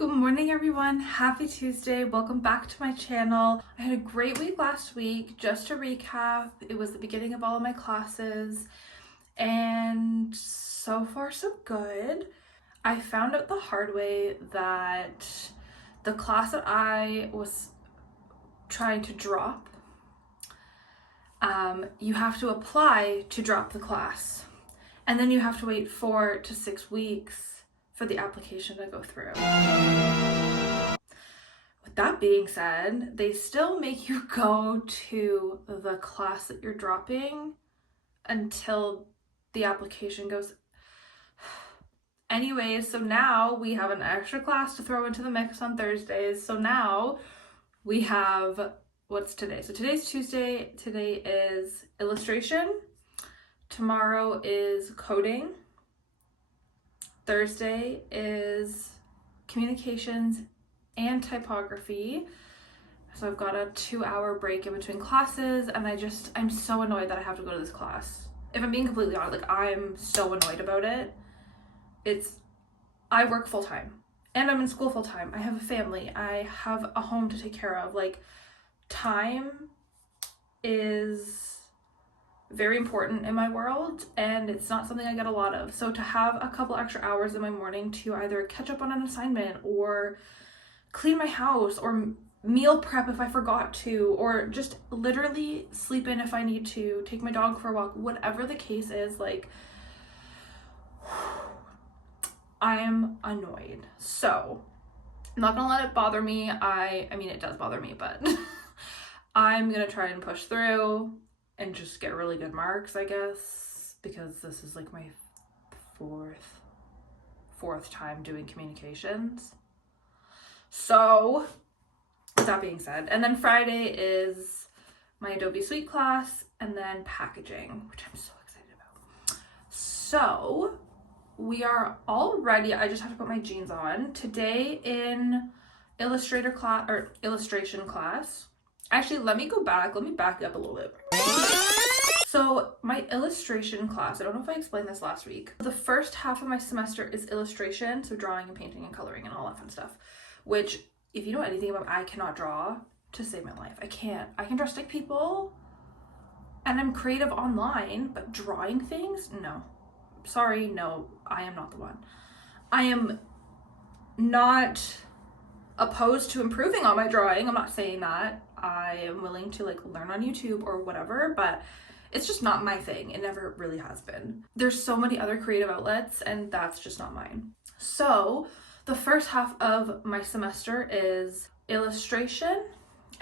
Good morning everyone, happy Tuesday, welcome back to my channel. I had a great week last week. Just to recap, it was the beginning of all of my classes and so far so good. I found out the hard way that the class that I was trying to drop, you have to apply to drop the class and then you have to wait 4 to 6 weeks for the application to go through. With that being said, they still make you go to the class that you're dropping until the application goes. Anyways, so now we have an extra class to throw into the mix on Thursdays. So now we have, what's today? So today's Tuesday. Today is illustration. Tomorrow is coding. Thursday is communications and typography. So I've got a 2-hour break in between classes and I'm so annoyed that I have to go to this class. If I'm being completely honest, I'm so annoyed about it. I work full time and I'm in school full time. I have a family. I have a home to take care of. Time is very important in my world and it's not something I get a lot of. So to have a couple extra hours in my morning to either catch up on an assignment or clean my house or meal prep if I forgot to, or just literally sleep in if I need to, take my dog for a walk, whatever the case is, I am annoyed. So I'm not gonna let it bother me. I mean it does bother me, but I'm gonna try and push through and just get really good marks, I guess, because this is my fourth time doing communications. So with that being said, and then Friday is my Adobe Suite class and then packaging, which I'm so excited about. So we are all ready. I just have to put my jeans on. Today in illustration class. Actually, let me back up a little bit. So my illustration class, I don't know if I explained this last week. The first half of my semester is illustration, so drawing and painting and coloring and all that fun stuff, which if you know anything about me, I cannot draw to save my life. I can't. I can draw stick people and I'm creative online, but drawing things, no. Sorry, no, I am not the one. I am not opposed to improving on my drawing. I'm not saying that. I am willing to learn on YouTube or whatever, but it's just not my thing. It never really has been. There's so many other creative outlets and that's just not mine. So the first half of my semester is illustration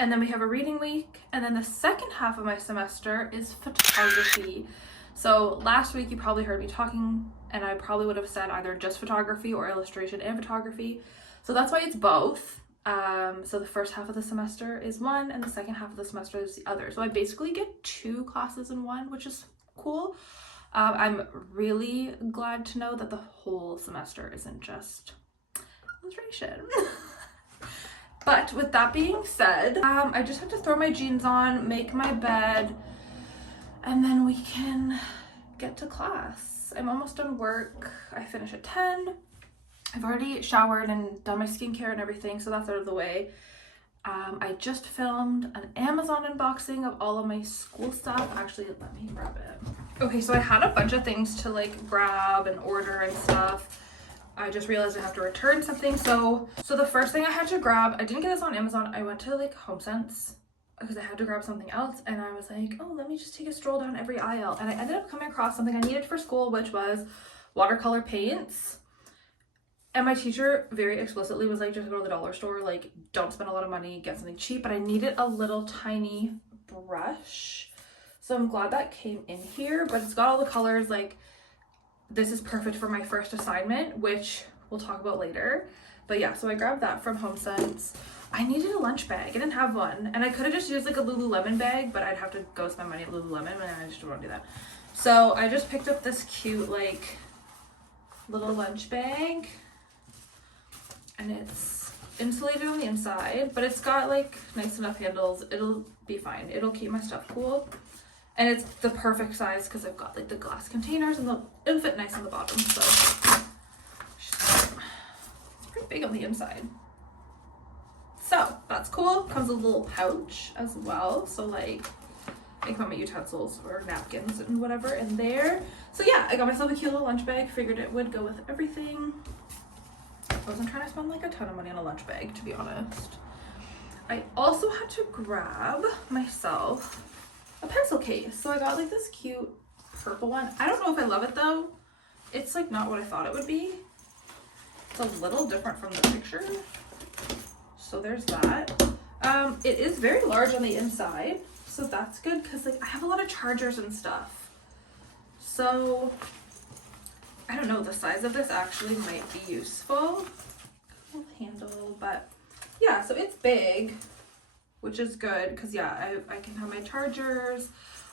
and then we have a reading week, and then the second half of my semester is photography. So last week you probably heard me talking and I probably would have said either just photography or illustration and photography. So that's why it's both. So the first half of the semester is one and the second half of the semester is the other. So I basically get 2 classes in one, which is cool. I'm really glad to know that the whole semester isn't just illustration. But with that being said, I just have to throw my jeans on, make my bed, and then we can get to class. I'm almost done work. I finish at 10. I've already showered and done my skincare and everything, so that's out of the way. I just filmed an Amazon unboxing of all of my school stuff. Actually, let me grab it. Okay, so I had a bunch of things to grab and order and stuff. I just realized I have to return something. So the first thing I had to grab, I didn't get this on Amazon. I went to HomeSense because I had to grab something else, and I was like, oh, let me just take a stroll down every aisle. And I ended up coming across something I needed for school, which was watercolor paints. And my teacher very explicitly was like, just go to the dollar store, don't spend a lot of money, get something cheap. But I needed a little tiny brush. So I'm glad that came in here, but it's got all the colors. This is perfect for my first assignment, which we'll talk about later. But yeah, so I grabbed that from HomeSense. I needed a lunch bag. I didn't have one. And I could have just used a Lululemon bag, but I'd have to go spend money at Lululemon and I just don't want to do that. So I just picked up this cute little lunch bag. And it's insulated on the inside, but it's got nice enough handles. It'll be fine. It'll keep my stuff cool. And it's the perfect size because I've got the glass containers and it'll fit nice on the bottom. So it's pretty big on the inside. So that's cool. Comes with a little pouch as well. So like I can put my utensils or napkins and whatever in there. So yeah, I got myself a cute little lunch bag. Figured it would go with everything. I wasn't trying to spend like a ton of money on a lunch bag, to be honest. I also had to grab myself a pencil case. So I got like this cute purple one. I don't know if I love it though. It's like not what I thought it would be. It's a little different from the picture. So there's that. It is very large on the inside, so that's good because like I have a lot of chargers and stuff. So I don't know, the size of this actually might be useful. Handle, but yeah, so it's big, which is good because yeah, I can have my chargers.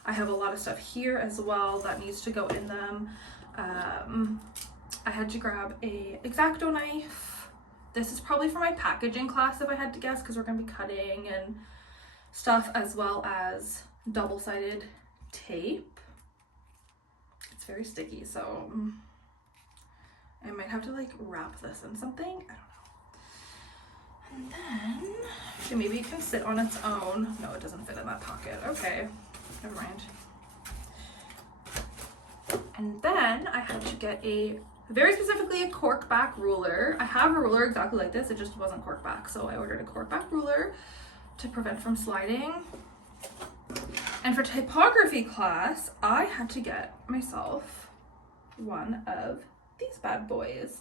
I have a lot of stuff here as well that needs to go in them. I had to grab a X-Acto knife. This is probably for my packaging class if I had to guess, because we're going to be cutting and stuff, as well as double-sided tape. It's very sticky, so I might have to like wrap this in something. I don't know. And then, okay, maybe it can sit on its own. No, it doesn't fit in that pocket. Okay, never mind. And then I had to get very specifically a cork back ruler. I have a ruler exactly like this, it just wasn't cork back. So I ordered a cork back ruler to prevent from sliding. And for typography class, I had to get myself one of these bad boys.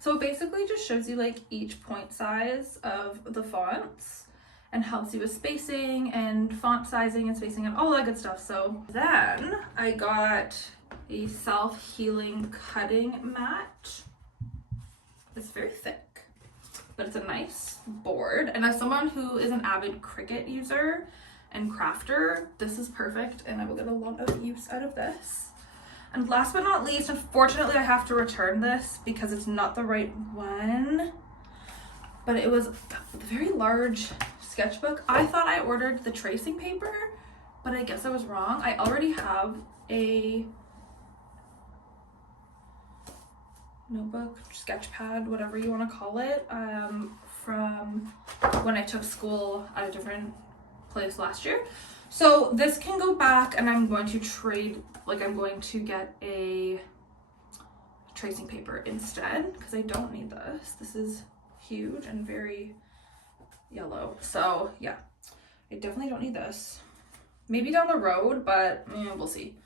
So it basically just shows you like each point size of the fonts and helps you with spacing and font sizing and spacing and all that good stuff. So then I got a self-healing cutting mat. It's very thick, but it's a nice board. And as someone who is an avid Cricut user and crafter, this is perfect and I will get a lot of use out of this. And last but not least, unfortunately I have to return this because it's not the right one, but it was a very large sketchbook. I thought I ordered the tracing paper, but I guess I was wrong. I already have a notebook, sketch pad, whatever you want to call it, from when I took school at a different place last year. So this can go back and I'm going to trade, like I'm going to get a tracing paper instead because I don't need this. This is huge and very yellow. So yeah, I definitely don't need this. Maybe down the road, but we'll see.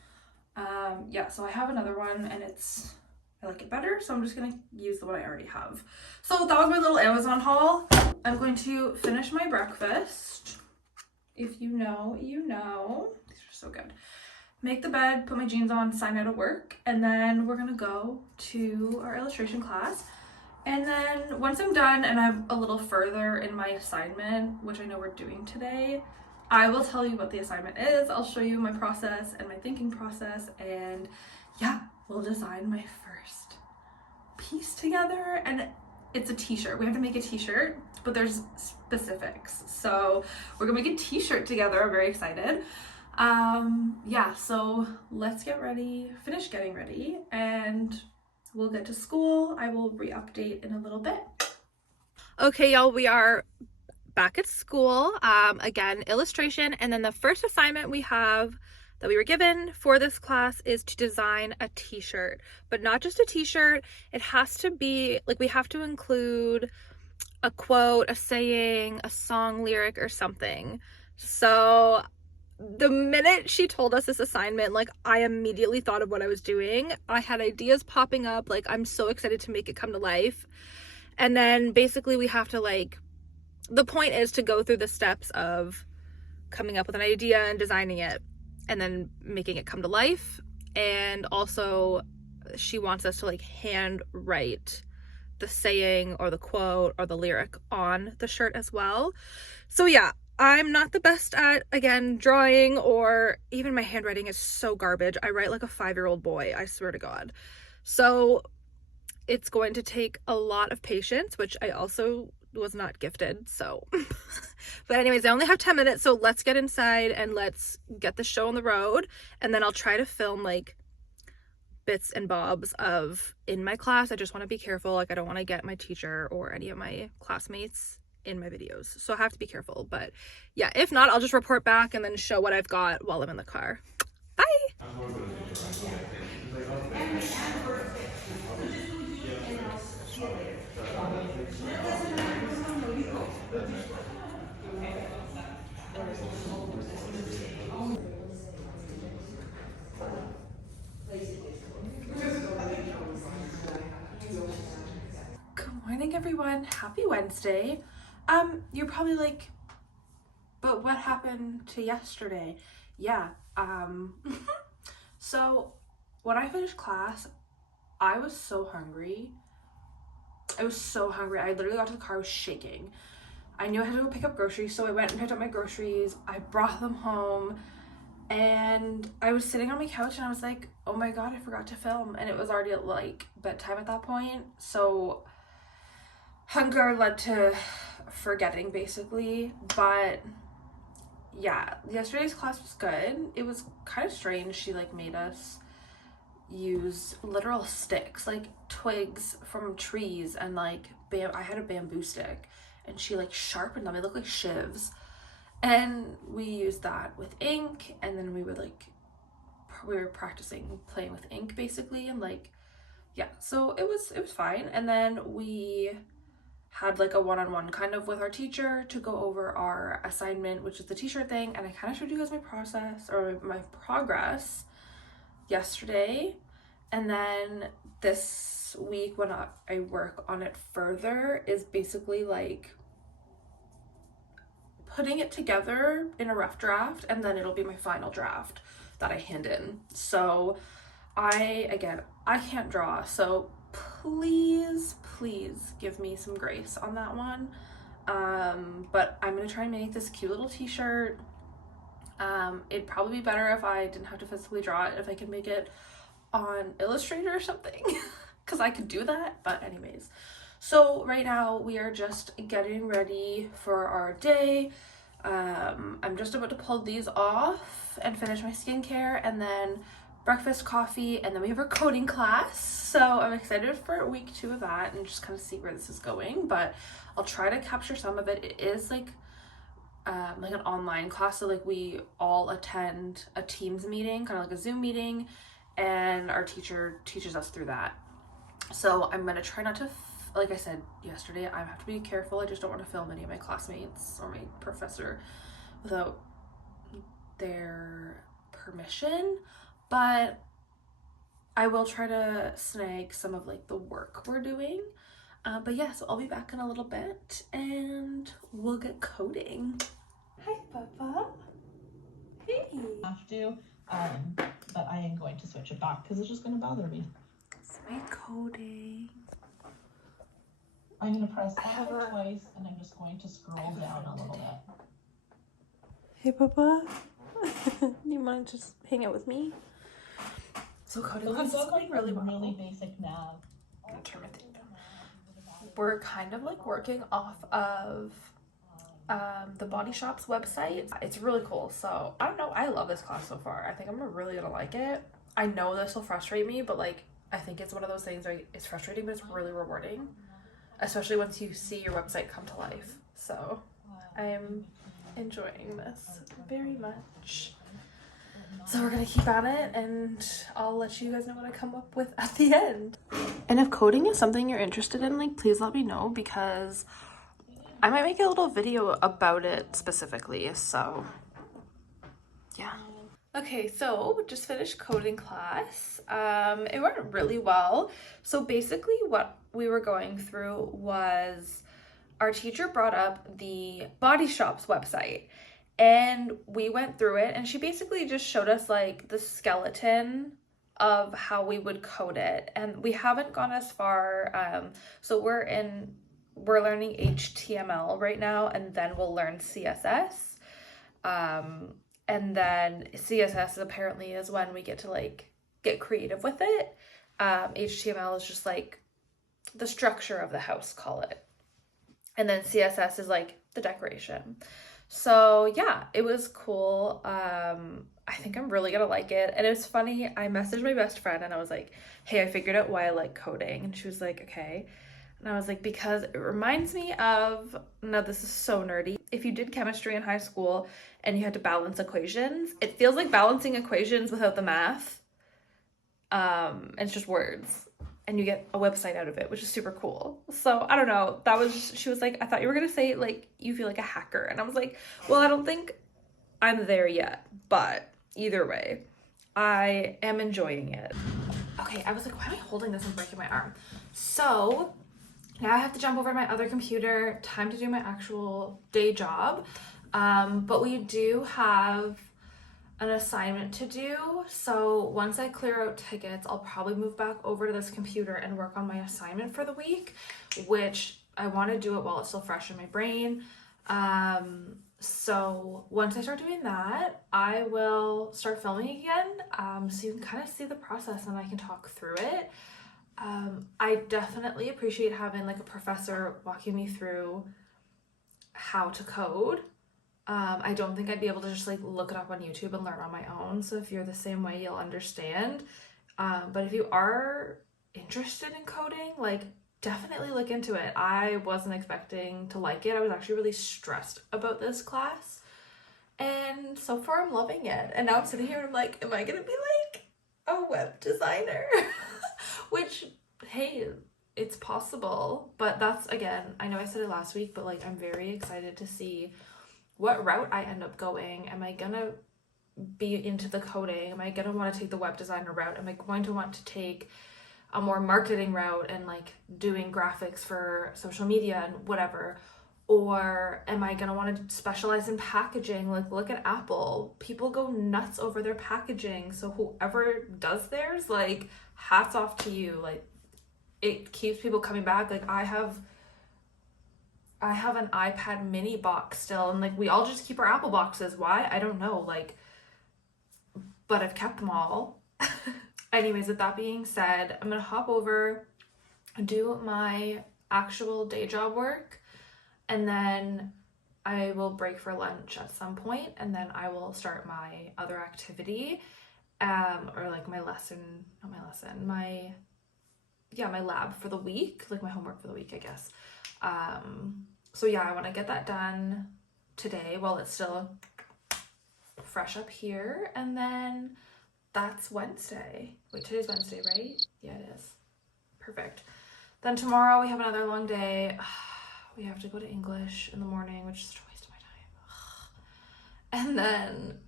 Yeah, so I have another one and I like it better, so I'm just gonna use the one I already have. So that was my little Amazon haul. I'm going to finish my breakfast. If you know, you know. These are so good. Make the bed, put my jeans on, sign out of work, and then we're gonna go to our illustration class. And then once I'm done and I'm a little further in my assignment, which I know we're doing today, I will tell you what the assignment is. I'll show you my process and my thinking process, and yeah, we'll design my first piece together. And it's a t-shirt. We have to make a t-shirt, but there's specifics. So we're gonna make a t-shirt together. I'm very excited. Yeah, so let's get ready, finish getting ready, and we'll get to school. I will re-update in a little bit. Okay, y'all, we are back at school. Again, illustration, and then the first assignment we have that we were given for this class is to design a t-shirt, but not just a t-shirt. It has to be like, we have to include a quote, a saying, a song lyric, or something. So the minute she told us this assignment, like, I immediately thought of what I was doing. I had ideas popping up, like, I'm so excited to make it come to life. And then basically we have to, like, the point is to go through the steps of coming up with an idea and designing it and then making it come to life. And also she wants us to like hand write the saying or the quote or the lyric on the shirt as well. So yeah, I'm not the best at, again, drawing, or even my handwriting is so garbage. I write like a 5-year-old boy, I swear to God. So it's going to take a lot of patience, which I also was not gifted, so but anyways, I only have 10 minutes, so let's get inside and let's get the show on the road, and then I'll try to film like bits and bobs of in my class. I just want to be careful. Like, I don't want to get my teacher or any of my classmates in my videos, so I have to be careful. But yeah, if not, I'll just report back and then show what I've got while I'm in the car. Bye. Good morning, everyone. Happy Wednesday. You're probably like, but what happened to yesterday? Yeah, so when I finished class, I was so hungry. I literally got to the car, I was shaking. I knew I had to go pick up groceries, so I went and picked up my groceries. I brought them home, and I was sitting on my couch and I was like, oh my god, I forgot to film. And it was already like bedtime at that point, so hunger led to forgetting, basically. But yeah, yesterday's class was good. It was kind of strange. She like made us use literal sticks, like twigs from trees, and like I had a bamboo stick, and she like sharpened them. They look like shivs, and we used that with ink. And then we were practicing playing with ink, basically. And like, yeah, so it was fine. And then we had like a one-on-one kind of with our teacher to go over our assignment, which is the t-shirt thing. And I kind of showed you guys my progress yesterday. And then this week, when I work on it further, is basically like putting it together in a rough draft, and then it'll be my final draft that I hand in. So I can't draw, so please give me some grace on that one. But I'm gonna try and make this cute little t-shirt. It'd probably be better if I didn't have to physically draw it, if I could make it on Illustrator or something, because I could do that. But anyways, so right now we are just getting ready for our day. I'm just about to pull these off and finish my skincare, and then breakfast, coffee, and then we have our coding class. So I'm excited for week 2 of that and just kind of see where this is going. But I'll try to capture some of it. It is like an online class, so like we all attend a Teams meeting, kind of like a Zoom meeting, and our teacher teaches us through that. So I'm gonna try not to, like I said yesterday, I have to be careful. I just don't want to film any of my classmates or my professor without their permission. But I will try to snag some of like the work we're doing. But yeah, so I'll be back in a little bit and we'll get coding. Hi, Papa. Hey. Have to, but I am going to switch it back because it's just going to bother me. It's my coding. I'm going to press enter twice, and I'm just going to scroll down a little bit. Hey, Papa. You want to just hang out with me? So coding is going really well. Really basic nav. I'm gonna turn my thing down. We're kind of like working off of the Body Shop's website. It's really cool. So I don't know, I love this class so far. I think I'm really gonna like it. I know this will frustrate me, but like I think it's one of those things where it's frustrating, but it's really rewarding, especially once you see your website come to life. So I'm enjoying this very much. So we're gonna keep at it, and I'll let you guys know what I come up with at the end. And if coding is something you're interested in, like, please let me know, because I might make a little video about it specifically. So yeah. Okay, so just finished coding class. It went really well. So basically what we were going through was our teacher brought up the Body Shop's website, and we went through it, and she basically just showed us like the skeleton of how we would code it. And we haven't gone as far. So we're learning HTML right now, and then we'll learn CSS. And then CSS apparently is when we get to like get creative with it. HTML is just like the structure of the house, call it. And then CSS is like the decoration. So yeah, it was cool. I think I'm really gonna like it. And it was funny, I messaged my best friend and I was like, hey, I figured out why I like coding. And she was like, okay. And I was like, because it reminds me of, no, this is so nerdy. If you did chemistry in high school and you had to balance equations, it feels like balancing equations without the math. It's just words. And you get a website out of it, which is super cool. So I don't know. She was like, I thought you were gonna say like you feel like a hacker. And I was like, well, I don't think I'm there yet, but either way, I am enjoying it. Okay, I was like, why am I holding this and breaking my arm? So now I have to jump over to my other computer, time to do my actual day job. But we do have an assignment to do. So once I clear out tickets, I'll probably move back over to this computer and work on my assignment for the week, which I want to do it while it's still fresh in my brain. So once I start doing that, I will start filming again, so you can kind of see the process and I can talk through it. I definitely appreciate having like a professor walking me through how to code. I don't think I'd be able to just like look it up on YouTube and learn on my own. So if you're the same way, you'll understand. But if you are interested in coding, like definitely look into it. I wasn't expecting to like it. I was actually really stressed about this class. And so far I'm loving it. And now I'm sitting here and I'm like, am I gonna be like a web designer? Which, hey, it's possible. But that's, again, I know I said it last week, but like I'm very excited to see what route I end up going. Am I gonna be into the coding? Am I gonna want to take the web designer route? Am I going to want to take a more marketing route and like doing graphics for social media and whatever? Or am I gonna want to specialize in packaging? Like, look at Apple. People go nuts over their packaging. So whoever does theirs, like, hats off to you. Like, it keeps people coming back. Like, I have an iPad mini box still, and like we all just keep our Apple boxes. Why? I don't know. Like, but I've kept them all. Anyways, with that being said, I'm gonna hop over, do my actual day job work, and then I will break for lunch at some point, and then I will start my other activity, or like my lesson, not my lesson, my lab for the week, like my homework for the week, I guess. So yeah, I want to get that done today while it's still fresh up here, and then that's Wednesday. Wait, today's Wednesday, right? Yeah, it is. Perfect. Then tomorrow we have another long day. We have to go to English in the morning, which is a waste of my time. And then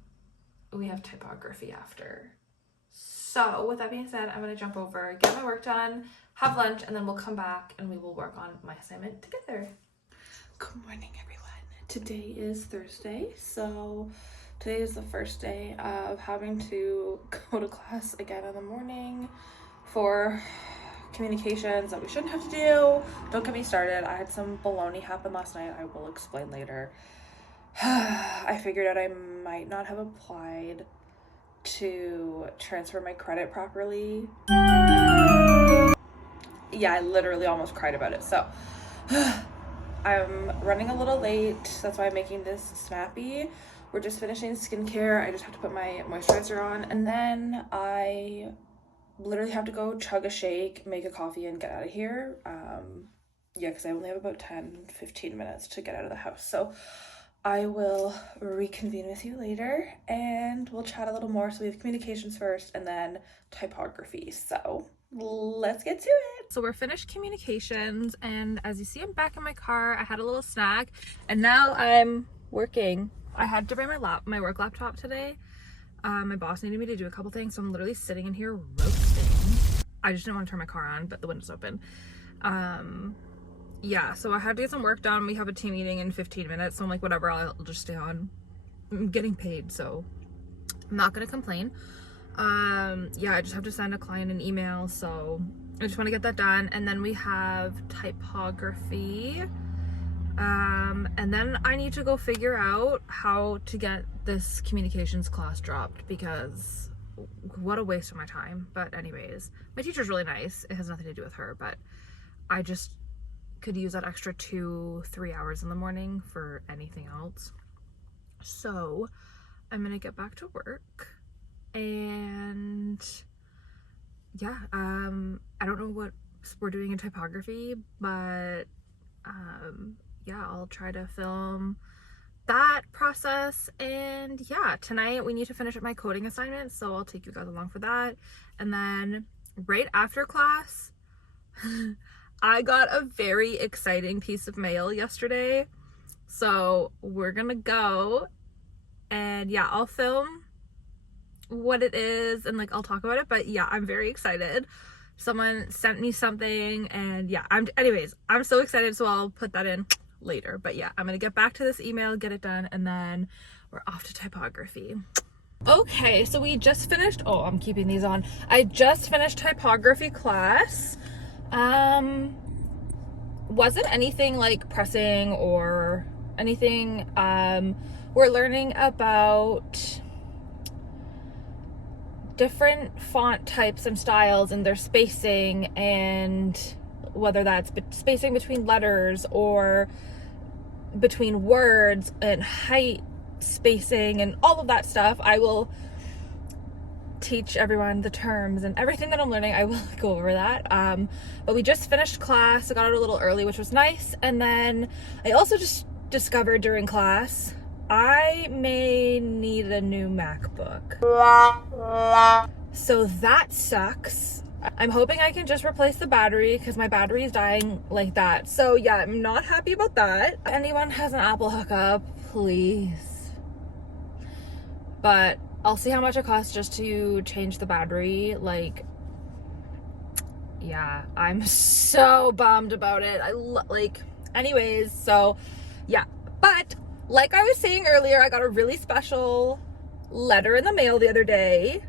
we have typography after. So with that being said, I'm going to jump over, get my work done, have lunch, and then we'll come back and we will work on my assignment together. Good morning, everyone. Today is Thursday, so today is the first day of having to go to class again in the morning for communications that we shouldn't have to do. Don't get me started. I had some baloney happen last night. I will explain later. I figured out I might not have applied to transfer my credit properly. Yeah, I literally almost cried about it. So I'm running a little late. That's why I'm making this snappy. We're just finishing skincare. I just have to put my moisturizer on, and then I literally have to go chug a shake, make a coffee, and get out of here. Yeah, because I only have about 10-15 minutes to get out of the house. So I will reconvene with you later and we'll chat a little more. So we have communications first and then typography. So let's get to it. So we're finished communications, and as you see, I'm back in my car. I had a little snack and now I'm working. I had to bring my work laptop today. My boss needed me to do a couple things, so I'm literally sitting in here roasting. I just didn't want to turn my car on, but the window's open. Yeah, so I had to get some work done. We have a team meeting in 15 minutes, so I'm like, whatever, I'll just stay on. I'm getting paid, so I'm not gonna complain. Yeah, I just have to send a client an email, so I just want to get that done. And then we have typography. And then I need to go figure out how to get this communications class dropped, because what a waste of my time. But anyways, my teacher's really nice. It has nothing to do with her, but I just could use that extra 2-3 hours in the morning for anything else. So I'm gonna get back to work, and yeah, I don't know what we're doing in typography, but yeah, I'll try to film that process. And yeah, tonight we need to finish up my coding assignment, so I'll take you guys along for that. And then right after class, I got a very exciting piece of mail yesterday, so we're gonna go, and yeah, I'll film what it is and like I'll talk about it. But yeah, I'm very excited. Someone sent me something, and yeah, I'm so excited, so I'll put that in later. But yeah, I'm gonna get back to this email, get it done, and then we're off to typography. Okay, so we just finished, oh, I'm keeping these on. I just finished typography class. Wasn't anything like pressing or anything. We're learning about different font types and styles and their spacing, and whether that's spacing between letters or between words, and height spacing and all of that stuff. I will teach everyone the terms and everything that I'm learning. I will go over that. But we just finished class. I got out a little early, which was nice. And then I also just discovered during class I may need a new MacBook. So that sucks. I'm hoping I can just replace the battery because my battery is dying like that. So yeah, I'm not happy about that. If anyone has an Apple hookup, please. But I'll see how much it costs just to change the battery. Like, yeah, I'm so bummed about it. Anyways, so yeah. But like I was saying earlier, I got a really special letter in the mail the other day.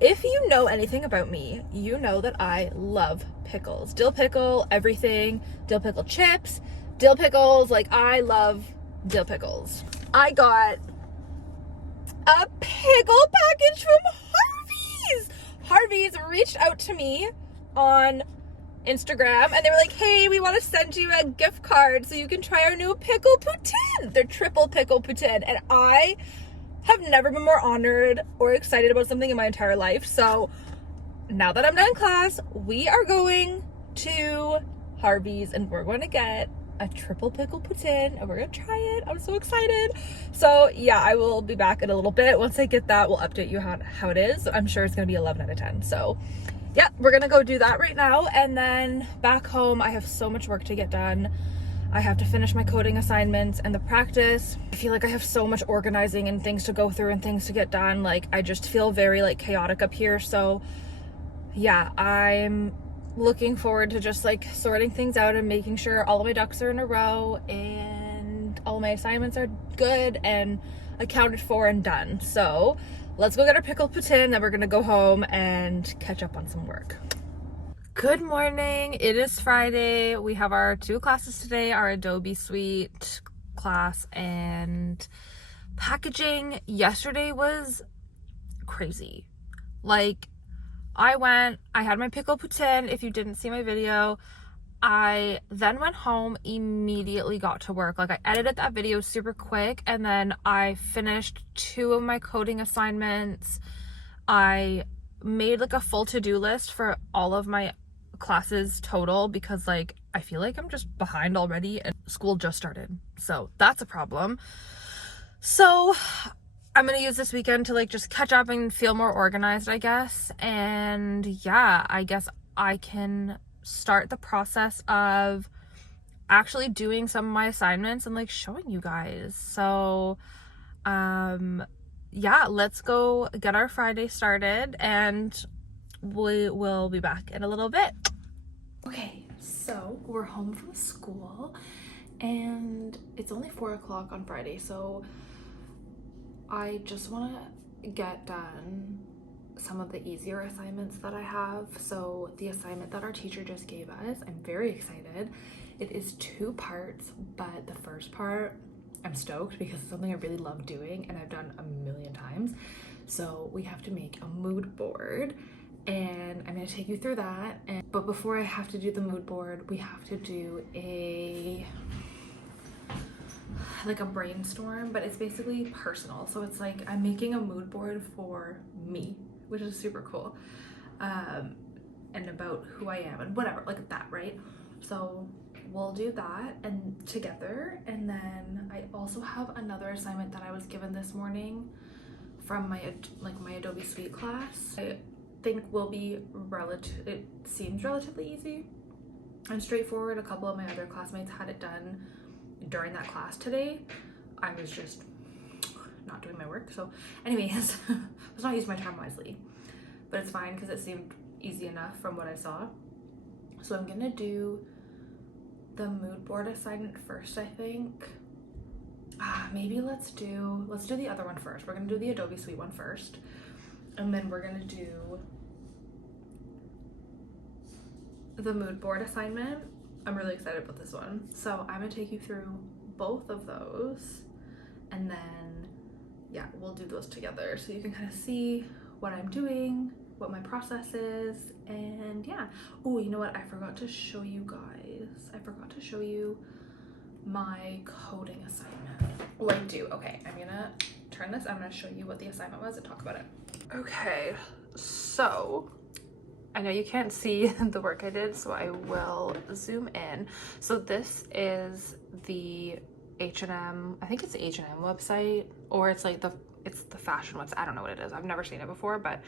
If you know anything about me, you know that I love pickles. Dill pickle, everything. Dill pickle chips, dill pickles. Like, I love dill pickles. I got a pickle package from Harvey's. Harvey's reached out to me on Instagram, and they were like, hey, we want to send you a gift card so you can try our new pickle poutine. They're triple pickle poutine, and I have never been more honored or excited about something in my entire life. So now that I'm done class, we are going to Harvey's and we're going to get a triple pickle poutine and we're gonna try it. I'm so excited. So yeah, I will be back in a little bit. Once I get that, we'll update you how it is. I'm sure it's gonna be 11 out of 10. So yeah, we're gonna go do that right now, and then back home I have so much work to get done. I have to finish my coding assignments and the practice. I feel like I have so much organizing and things to go through and things to get done. Like, I just feel very like chaotic up here. So yeah, I'm looking forward to just like sorting things out and making sure all of my ducks are in a row and all of my assignments are good and accounted for and done. So let's go get our pickle poutine, then we're gonna go home and catch up on some work. Good morning. It is Friday. We have our 2 classes today, our Adobe Suite class and packaging. Yesterday was crazy. Like, I had my pickle poutine. If you didn't see my video, I then went home, immediately got to work. Like, I edited that video super quick, and then I finished 2 of my coding assignments. I made like a full to-do list for all of my classes total, because like I feel like I'm just behind already and school just started, so that's a problem. So I'm gonna use this weekend to like just catch up and feel more organized, I guess. And yeah, I guess I can start the process of actually doing some of my assignments and like showing you guys. So yeah, let's go get our Friday started and we will be back in a little bit. Okay, so we're home from school and it's only 4 o'clock on Friday, so I just want to get done some of the easier assignments that I have. So the assignment that our teacher just gave us, I'm very excited. It is 2 parts, but the first part I'm stoked because it's something I really love doing and I've done a million times. So we have to make a mood board, and I'm going to take you through that. But before I have to do the mood board, we have to do a like a brainstorm, but it's basically personal. So it's like I'm making a mood board for me, which is super cool. And about who I am and whatever, like that, right? So we'll do that and together. And then I also have another assignment that I was given this morning from my Adobe Suite class. I think will be it seems relatively easy and straightforward. A couple of my other classmates had it done during that class today. I was just not doing my work. So anyways, I was not using my time wisely, but it's fine because it seemed easy enough from what I saw. So I'm gonna do the mood board assignment first, I think. Maybe let's do the other one first. We're gonna do the Adobe Suite one first, and then we're gonna do the mood board assignment. I'm really excited about this one. So I'm gonna take you through both of those, and then yeah, we'll do those together so you can kind of see what I'm doing, what my process is, and yeah. Oh, you know what? I forgot to show you guys. I forgot to show you my coding assignment. Oh, I do. Okay, I'm gonna turn this. I'm gonna show you what the assignment was and talk about it. Okay, so I know you can't see the work I did, so I will zoom in. So this is the H&M, I think it's the H&M website, or it's like it's the fashion website. I don't know what it is. I've never seen it before, but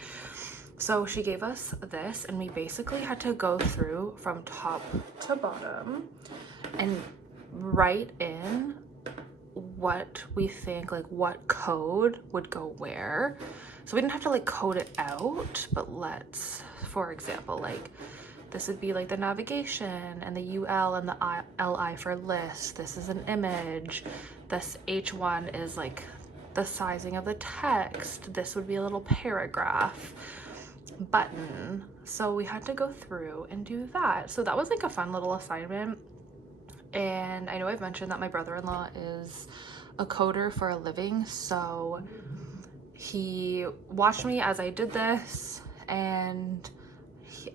so she gave us this, and we basically had to go through from top to bottom and write in what we think, like what code would go where. So we didn't have to like code it out, but let's, for example, like this would be like the navigation and the UL and the LI for list. This is an image. This H1 is like the sizing of the text. This would be a little paragraph button. So we had to go through and do that. So that was like a fun little assignment. And I know I've mentioned that my brother-in-law is a coder for a living, so he watched me as I did this, and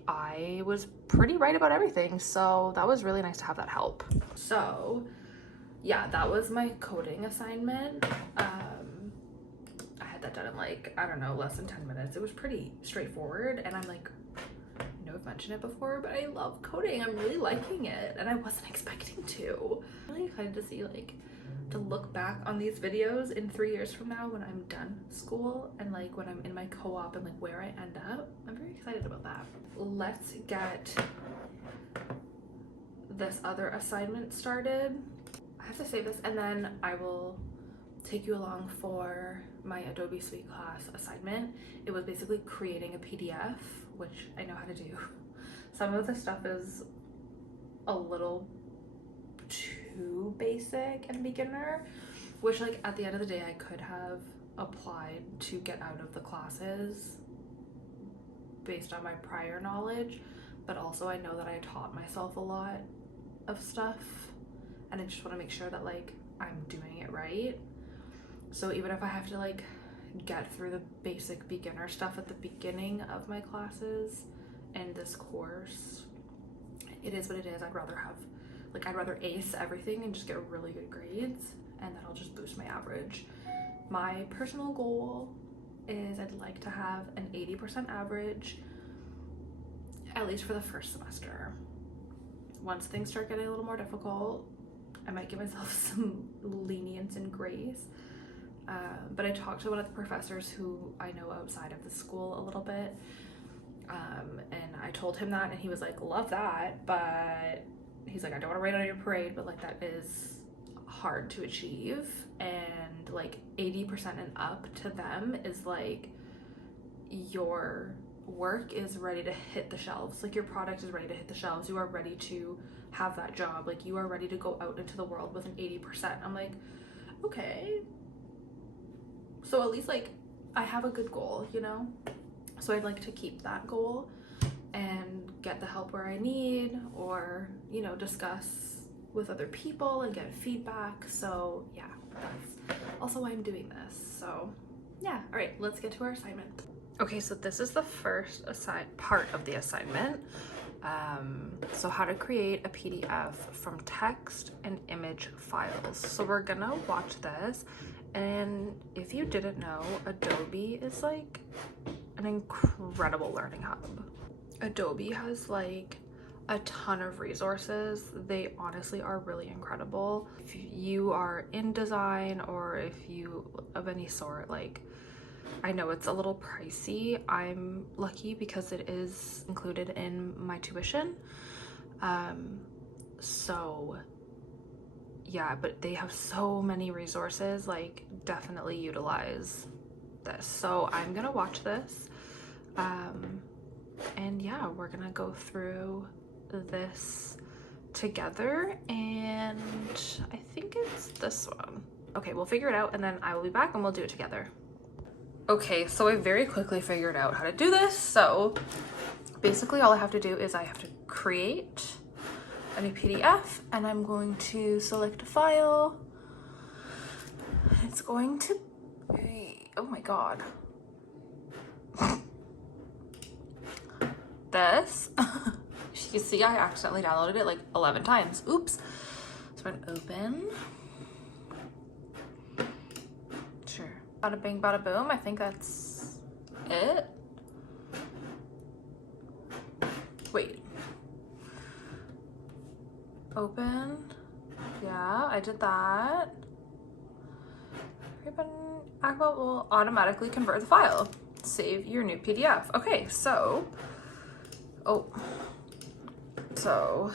I was pretty right about everything, so that was really nice to have that help. So yeah, that was my coding assignment. I had that done in like, I don't know, less than 10 minutes. It was pretty straightforward, and I'm like, I know I've mentioned it before, but I love coding. I'm really liking it, and I wasn't expecting to. I'm really excited to see, like, to look back on these videos in 3 years from now when I'm done school and like when I'm in my co-op and like where I end up. I'm very excited about that. Let's get this other assignment started. I have to save this, and then I will take you along for my Adobe Suite class assignment. It was basically creating a PDF, which I know how to do. Some of the stuff is a little too basic and beginner, which like at the end of the day I could have applied to get out of the classes based on my prior knowledge, but also I know that I taught myself a lot of stuff, and I just want to make sure that like I'm doing it right. So even if I have to like get through the basic beginner stuff at the beginning of my classes and this course, it is what it is. I'd rather ace everything and just get really good grades, and that'll just boost my average. My personal goal is I'd like to have an 80% average, at least for the first semester. Once things start getting a little more difficult, I might give myself some lenience and grace. But I talked to one of the professors who I know outside of the school a little bit, and I told him that, and he was like, love that, but he's like, I don't want to rain on your parade, but like that is hard to achieve, and like 80% and up to them is like your work is ready to hit the shelves, like your product is ready to hit the shelves, you are ready to have that job, like you are ready to go out into the world with an 80%. I'm like, okay, so at least like I have a good goal, you know? So I'd like to keep that goal and get the help where I need, or, you know, discuss with other people and get feedback. So yeah, that's also why I'm doing this. So yeah, all right, let's get to our assignment. Okay, so this is the first part of the assignment. So how to create a PDF from text and image files. So we're gonna watch this, and if you didn't know, Adobe is like an incredible learning hub. Adobe has like a ton of resources. They honestly are really incredible. If you are in design or if you of any sort, like, I know it's a little pricey. I'm lucky because it is included in my tuition. So yeah, but they have so many resources, like definitely utilize this. So I'm gonna watch this. And yeah, we're gonna go through this together, and I think it's this one. Okay, we'll figure it out and then I will be back and we'll do it together. Okay, so I very quickly figured out how to do this. So basically all I have to do is I have to create a new PDF, and I'm going to select a file. It's going to be, oh my God. This. You see, I accidentally downloaded it like 11 times. Oops. So I'm gonna open. Sure. Bada bing, bada boom. I think that's it. Wait. Open. Yeah, I did that. Macbook will automatically convert the file. Save your new PDF. Okay, so, so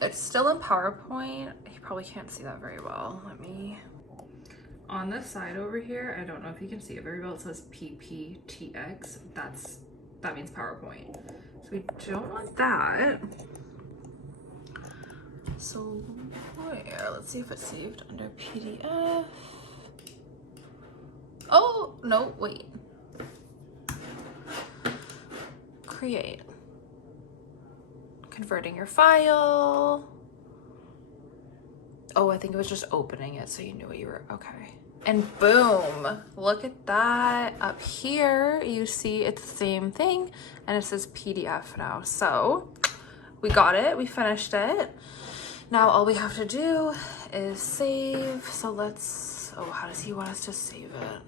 it's still in PowerPoint. You probably can't see that very well. Let me, on this side over here, I don't know if you can see it very well. It says PPTX. That means PowerPoint. So we don't want that. So where? Let's see if it's saved under PDF. Oh, no, wait. Create. Converting your file. Oh, I think it was just opening it so you knew what you were, okay. And boom, look at that. Up here, you see it's the same thing and it says PDF now. So we got it, we finished it. Now all we have to do is save. So let's, oh, how does he want us to save it?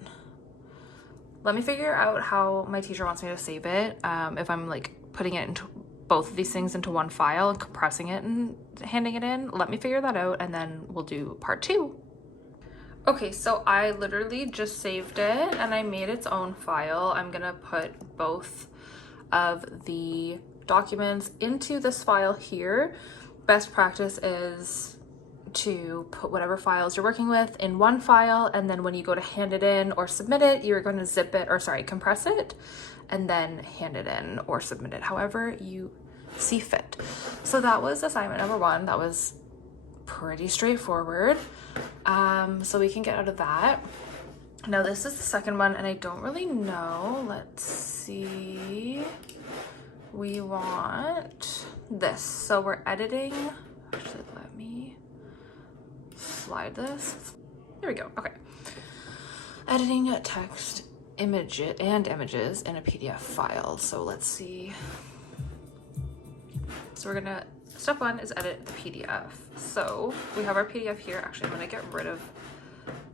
Let me figure out how my teacher wants me to save it. If I'm like putting it into both of these things into one file and compressing it and handing it in, let me figure that out and then we'll do part 2. Okay, so I literally just saved it and I made its own file. I'm gonna put both of the documents into this file here. Best practice is to put whatever files you're working with in one file, and then when you go to hand it in or submit it, you're going to zip it, or sorry, compress it, and then hand it in or submit it however you see fit. So that was assignment number 1. That was pretty straightforward. So we can get out of that. Now this is the second one, and I don't really know. Let's see. We want this. So we're editing. Actually, let me slide this. There we go. Okay. Editing text, images in a PDF file. So let's see. So we're gonna, step 1 is edit the PDF. So we have our PDF here. Actually, I'm gonna get rid of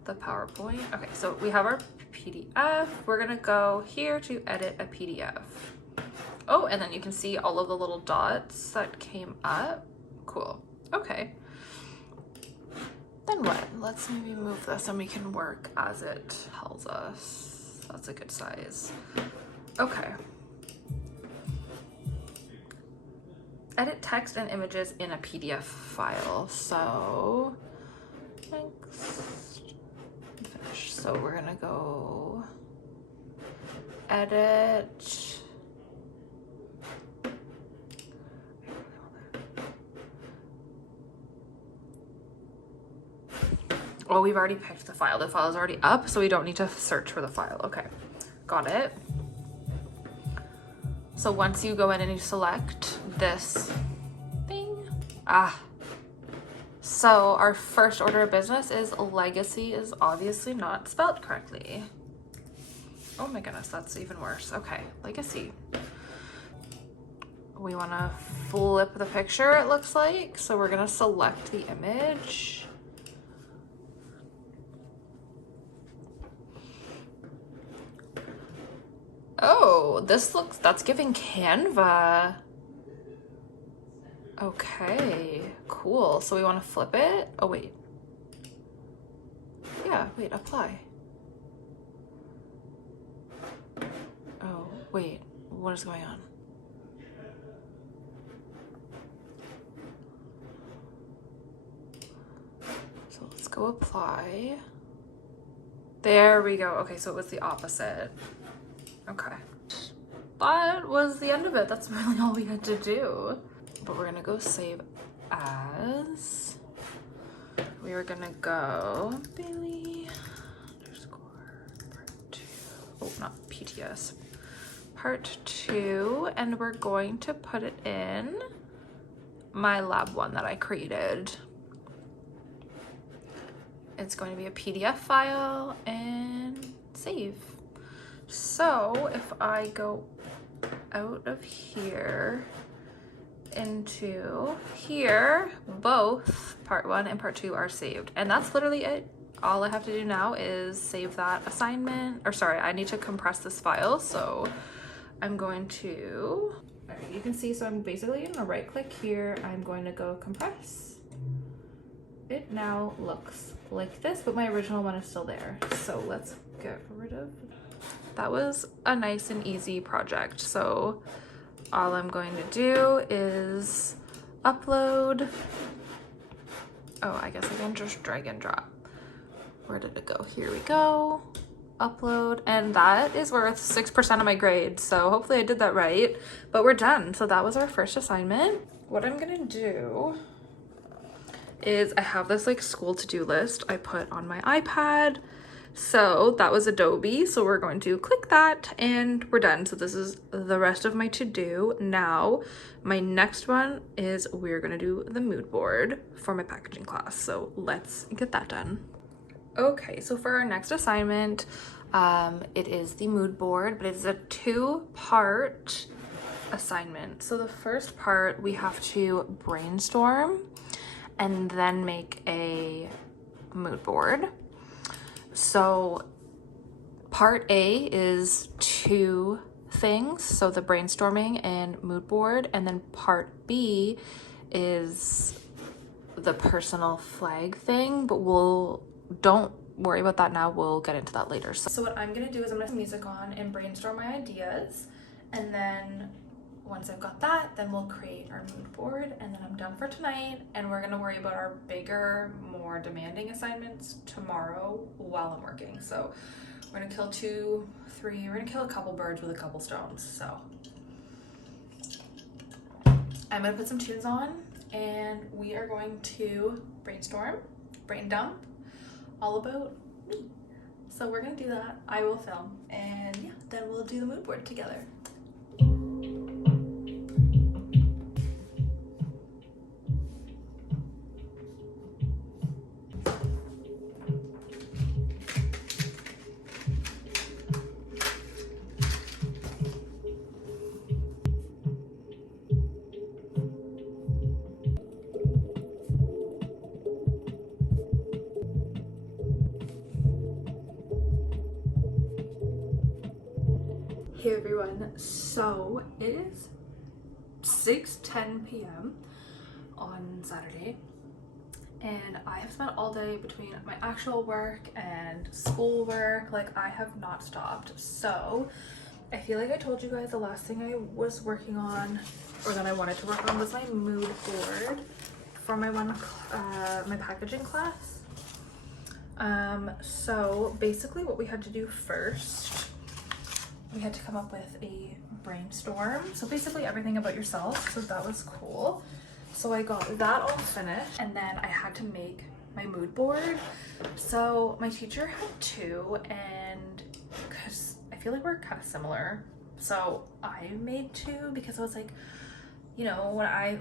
the PowerPoint. Okay, so we have our PDF. We're gonna go here to edit a PDF. Oh, and then you can see all of the little dots that came up. Cool. Okay. Then what? Let's maybe move this and we can work as it tells us. That's a good size. Okay. Edit text and images in a PDF file. So, next, finish. So we're gonna go edit. Oh, we've already picked the file. The file is already up, so we don't need to search for the file. Okay, got it. So once you go in and you select this thing, so our first order of business is legacy is obviously not spelled correctly. Oh my goodness, that's even worse. Okay, legacy. we want to flip the picture, it looks like. So we're going to select the image. Oh, that's giving Canva. Okay, cool. So we want to flip it. Oh, wait. Yeah, wait, apply. Oh, wait, what is going on? So let's go apply. There we go. Okay, so it was the opposite. Okay. That was the end of it. That's really all we had to do. But we're gonna go save as. We are gonna go Bailey _ part 2. Oh, not PTS. Part 2, and we're going to put it in my lab one that I created. It's going to be a PDF file and save. So if I go out of here into here, both part 1 and part 2 are saved. And that's literally it. All I have to do now is save that assignment, or sorry, I need to compress this file. So I'm going to, all right, you can see, so I'm basically gonna right click here. I'm going to go compress. It now looks like this, but my original one is still there. So let's get rid of. That was a nice and easy project. So all I'm going to do is upload. Oh, I guess I can just drag and drop. Where did it go? Here we go. Upload, and that is worth 6% of my grade. So hopefully I did that right, but we're done. So that was our first assignment. What I'm gonna do is I have this like school to-do list I put on my iPad. So that was Adobe. So we're going to click that and we're done. So this is the rest of my to-do. Now, my next one is we're gonna do the mood board for my packaging class. So let's get that done. Okay, so for our next assignment, it is the mood board, but it's a 2-part assignment. So the first part, we have to brainstorm and then make a mood board. So part A is 2 things, so the brainstorming and mood board, and then part B is the personal flag thing, but don't worry about that now, we'll get into that later. So what I'm gonna do is I'm gonna put music on and brainstorm my ideas, and then once I've got that, then we'll create our mood board, and then I'm done for tonight, and we're gonna worry about our bigger, more demanding assignments tomorrow while I'm working. So we're gonna kill we're gonna kill a couple birds with a couple stones. So I'm gonna put some tunes on and we are going to brainstorm, brain dump, all about me. So we're gonna do that. I will film, and yeah, then we'll do the mood board together. Hey everyone, so it is 6:10 p.m. on Saturday, and I have spent all day between my actual work and school work. Like, I have not stopped. So I feel like I told you guys the last thing I was working on, or that I wanted to work on, was my mood board for my my packaging class. So basically what we had to do first, we had to come up with a brainstorm. So basically everything about yourself. So that was cool. So I got that all finished, and then I had to make my mood board. So my teacher had 2, and because I feel like we're kind of similar, so I made 2 because I was like, you know, when I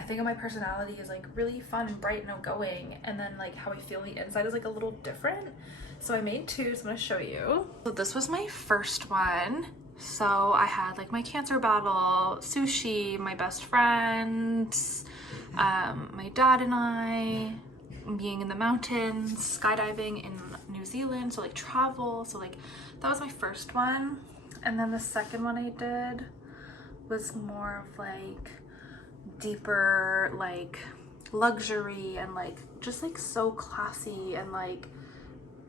think of my personality is like really fun and bright and outgoing, and then like how I feel on the inside is like a little different. So I made 2, so I'm gonna show you. So this was my first one, So I had like my cancer battle, sushi, my best friends, my dad and I, being in the mountains, skydiving in New Zealand, so like travel. So like that was my first one. And then the second one I did was more of like deeper, like luxury and like just like so classy and like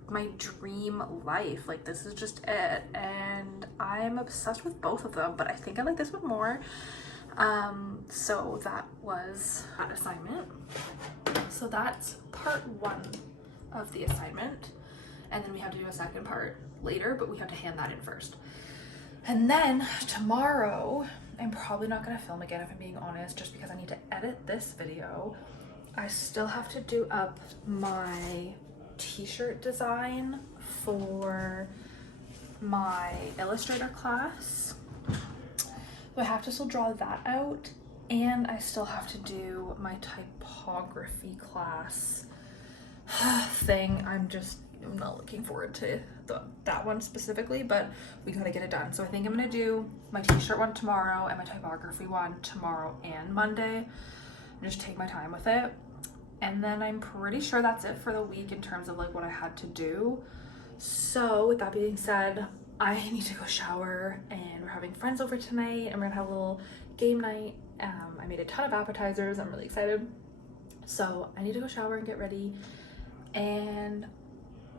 my dream life. Like this is just it, and I'm obsessed with both of them, but I think I like this one more. So that was that assignment. So that's part one of the assignment, and then we have to do a second part later, but we have to hand that in first. And then tomorrow I'm probably not gonna film again, if I'm being honest, just because I need to edit this video. I still have to do up my t-shirt design for my Illustrator class. So I have to still draw that out, and I still have to do my typography class thing. I'm not looking forward to that one specifically, but we gotta get it done. So I think I'm gonna do my t-shirt one tomorrow and my typography one tomorrow and Monday, and just take my time with it. And then I'm pretty sure that's it for the week in terms of like what I had to do. So with that being said, I need to go shower, and we're having friends over tonight and we're gonna have a little game night. I made a ton of appetizers. I'm really excited. So I need to go shower and get ready, and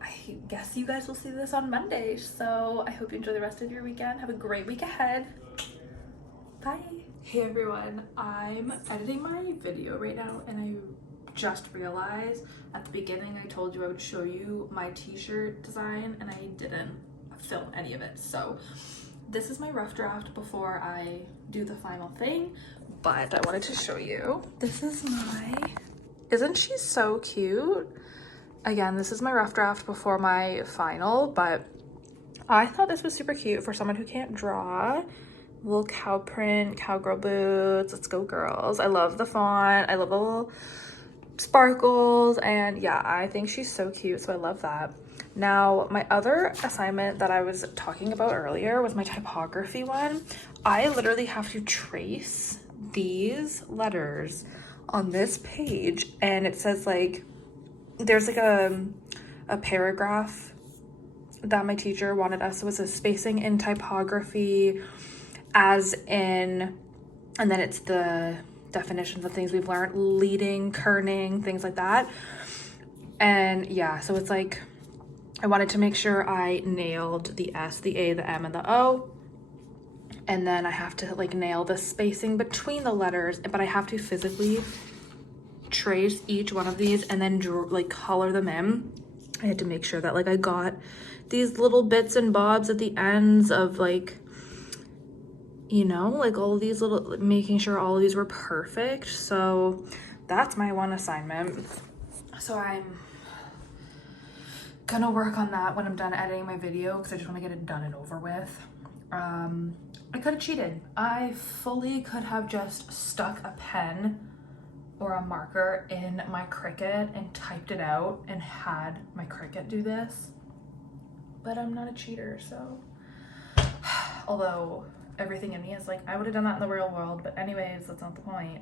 I guess you guys will see this on Monday. So I hope you enjoy the rest of your weekend. Have a great week ahead. Bye. Hey everyone, I'm editing my video right now, and I just realized at the beginning I told you I would show you my t-shirt design, and I didn't film any of it. So this is my rough draft before I do the final thing, but I wanted to show you. This is isn't she so cute? Again, this is my rough draft before my final, but I thought this was super cute for someone who can't draw. Little cow print, cowgirl boots. Let's go girls. I love the font. I love the little sparkles, and yeah, I think she's so cute, so I love that. Now my other assignment that I was talking about earlier was my typography one. I literally have to trace these letters on this page, and it says like there's like a paragraph that my teacher wanted us. It was a spacing in typography, as in, and then it's the definitions of things we've learned, leading, kerning, things like that. And yeah, so it's like I wanted to make sure I nailed the S, the A, the M, and the O, and then I have to like nail the spacing between the letters, but I have to physically trace each one of these and then like color them in. I had to make sure that like I got these little bits and bobs at the ends of like, you know, like all of these little, making sure all of these were perfect. So that's my one assignment. So I'm gonna work on that when I'm done editing my video, because I just want to get it done and over with. I could have cheated. I fully could have just stuck a pen or a marker in my Cricut and typed it out and had my Cricut do this, but I'm not a cheater, so although everything in me is like I would have done that in the real world, but anyways, that's not the point.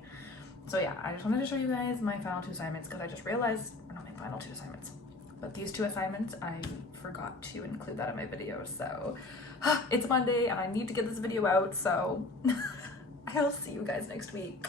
So yeah, I just wanted to show you guys my final two assignments, because I just realized, or not my final two assignments, but these two assignments, I forgot to include that in my video. So it's Monday and I need to get this video out, so I'll see you guys next week.